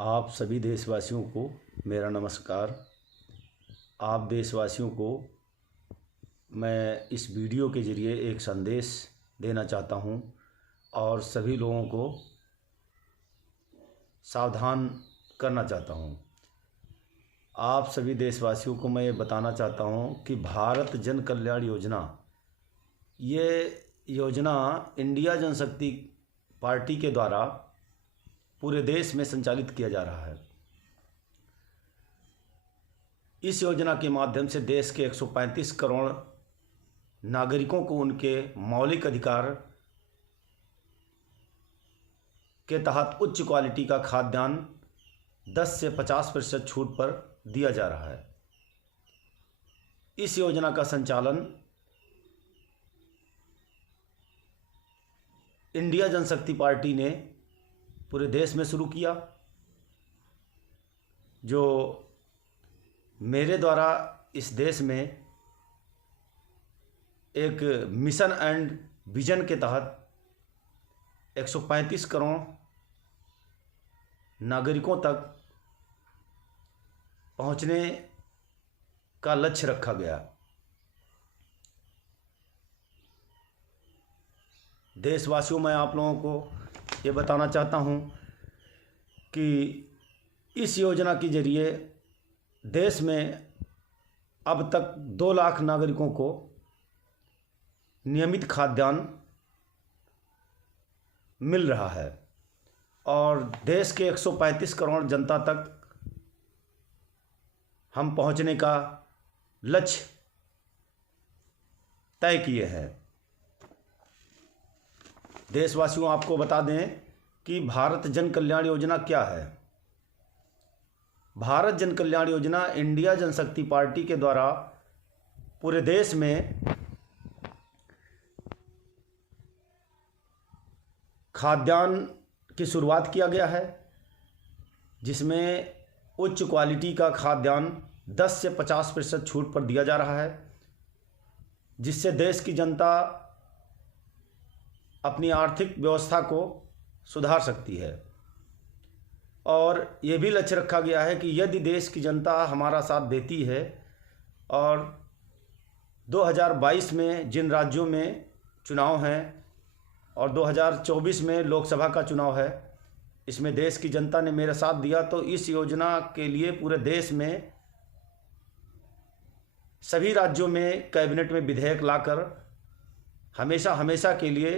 आप सभी देशवासियों को मेरा नमस्कार। आप देशवासियों को मैं इस वीडियो के ज़रिए एक संदेश देना चाहता हूं और सभी लोगों को सावधान करना चाहता हूं। आप सभी देशवासियों को मैं ये बताना चाहता हूं कि भारत जन कल्याण योजना, ये योजना इंडिया जनशक्ति पार्टी के द्वारा पूरे देश में संचालित किया जा रहा है। इस योजना के माध्यम से देश के 135 करोड़ नागरिकों को उनके मौलिक अधिकार के तहत उच्च क्वालिटी का खाद्यान्न 10 से 50% छूट पर दिया जा रहा है। इस योजना का संचालन इंडिया जनशक्ति पार्टी ने पूरे देश में शुरू किया, जो मेरे द्वारा इस देश में एक मिशन एंड विजन के तहत 135 करोड़ नागरिकों तक पहुंचने का लक्ष्य रखा गया। देशवासियों, मैं आप लोगों को ये बताना चाहता हूँ कि इस योजना के जरिए देश में अब तक 2 लाख नागरिकों को नियमित खाद्यान्न मिल रहा है और देश के 135 करोड़ जनता तक हम पहुंचने का लक्ष्य तय किए हैं। देशवासियों, आपको बता दें कि भारत जन कल्याण योजना क्या है। भारत जन कल्याण योजना इंडिया जनशक्ति पार्टी के द्वारा पूरे देश में खाद्यान्न की शुरुआत किया गया है, जिसमें उच्च क्वालिटी का खाद्यान्न 10 से 50% छूट पर दिया जा रहा है, जिससे देश की जनता अपनी आर्थिक व्यवस्था को सुधार सकती है। और ये भी लक्ष्य रखा गया है कि यदि देश की जनता हमारा साथ देती है और 2022 में जिन राज्यों में चुनाव हैं और 2024 में लोकसभा का चुनाव है, इसमें देश की जनता ने मेरा साथ दिया, तो इस योजना के लिए पूरे देश में सभी राज्यों में कैबिनेट में विधेयक लाकर हमेशा के लिए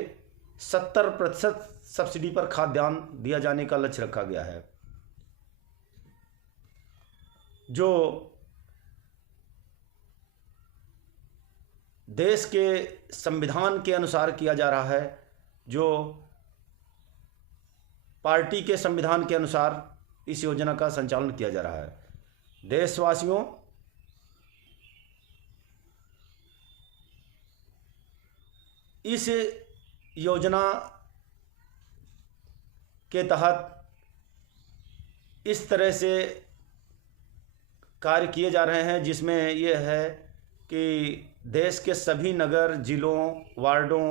70% सब्सिडी पर खाद्यान्न दिया जाने का लक्ष्य रखा गया है, जो देश के संविधान के अनुसार किया जा रहा है, जो पार्टी के संविधान के अनुसार इस योजना का संचालन किया जा रहा है। देशवासियों, इस योजना के तहत इस तरह से कार्य किए जा रहे हैं, जिसमें यह है कि देश के सभी नगर, जिलों, वार्डों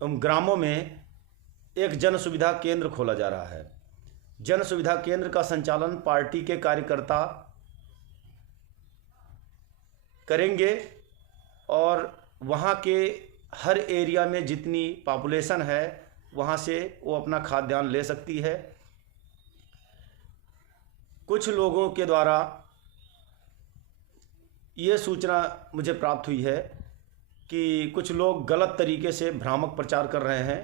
एवं ग्रामों में एक जन सुविधा केंद्र खोला जा रहा है। जन सुविधा केंद्र का संचालन पार्टी के कार्यकर्ता करेंगे और वहाँ के हर एरिया में जितनी पॉपुलेशन है वहाँ से वो अपना खाद्यान्न ले सकती है। कुछ लोगों के द्वारा ये सूचना मुझे प्राप्त हुई है कि कुछ लोग गलत तरीके से भ्रामक प्रचार कर रहे हैं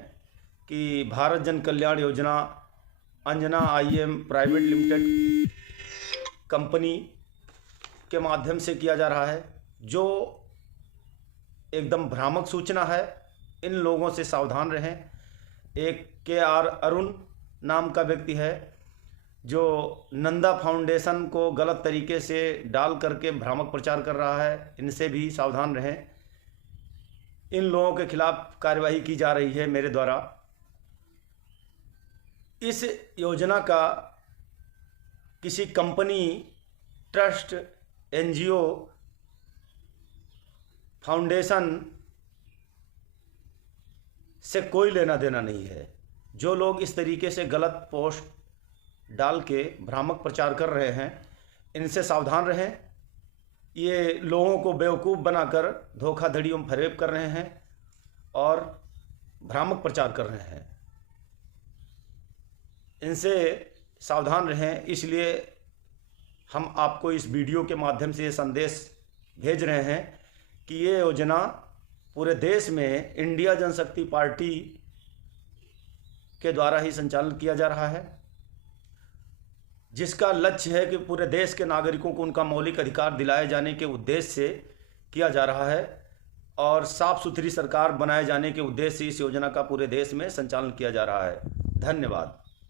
कि भारत जन Kalyan Yojana Anjana IM private limited company के माध्यम से किया जा रहा है, जो एकदम भ्रामक सूचना है। इन लोगों से सावधान रहें। एक KR अरुण नाम का व्यक्ति है, जो नंदा फाउंडेशन को गलत तरीके से डाल करके भ्रामक प्रचार कर रहा है। इनसे भी सावधान रहें। इन लोगों के खिलाफ कार्यवाही की जा रही है मेरे द्वारा। इस योजना का किसी कंपनी, ट्रस्ट, NGO, फाउंडेशन से कोई लेना देना नहीं है। जो लोग इस तरीके से गलत पोस्ट डाल के भ्रामक प्रचार कर रहे हैं, इनसे सावधान रहें। ये लोगों को बेवकूफ़ बनाकर धोखाधड़ी एवं फरेब कर रहे हैं और भ्रामक प्रचार कर रहे हैं। इनसे सावधान रहें। इसलिए हम आपको इस वीडियो के माध्यम से ये संदेश भेज रहे हैं कि ये योजना पूरे देश में इंडिया जनशक्ति पार्टी के द्वारा ही संचालन किया जा रहा है, जिसका लक्ष्य है कि पूरे देश के नागरिकों को उनका मौलिक अधिकार दिलाए जाने के उद्देश्य से किया जा रहा है और साफ सुथरी सरकार बनाए जाने के उद्देश्य से इस योजना का पूरे देश में संचालन किया जा रहा है। धन्यवाद।